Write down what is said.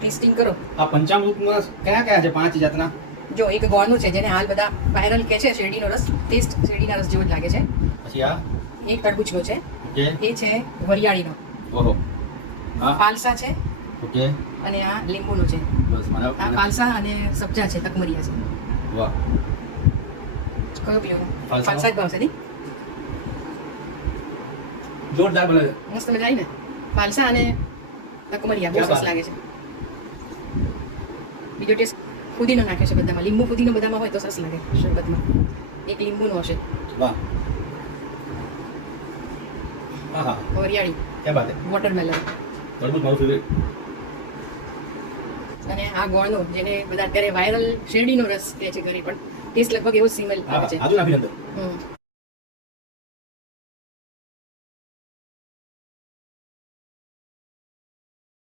Testing કરો. આ પંચામૃતમાં કયા કયા છે 5 જાતના? જો એક ગોળનું છે જેને હાલ બધા વાયરલ કે છે શેરડીનો રસ, ટેસ્ટ શેરડીના રસ જેવો જ લાગે છે. પછી આ એક તરબૂચનો છે, ઓકે, એ છે વરિયાળીનો. ઓહો, હા, પાલસા છે ઓકે, અને આ લીંબુનો છે. બસ મને આ પાલસા અને સબ્જા છે, તકમરિયા છે. વાહ, કયો પીવો? પાલસા? પાલસા જ ભાવશે નહીં? જોરદાર બને છે. મસ્ત મજા આવી ને. પાલસા અને તકમરિયા બહુ સરસ લાગે છે. બીજો ટેસ્ટ ફુદીનો નાખે છે બધામાં. લીંબુ ફુદીનો બધામાં હોય તો સરસ લાગે શરબતમાં. એક લીંબુનો હશે. વાહ, હા હા, વરિયાળી, क्या बात है, વોટરમેલન તરબૂચ મારું ફેવરેટ. અને આ ગોળનો જેને બધા અત્યારે વાયરલ શેરડીનો રસ કહે છે ઘરે, પણ ટેસ્ટ લગભગ એવો જ સિમિલર આવે છે. આજુ નાખી અંદર.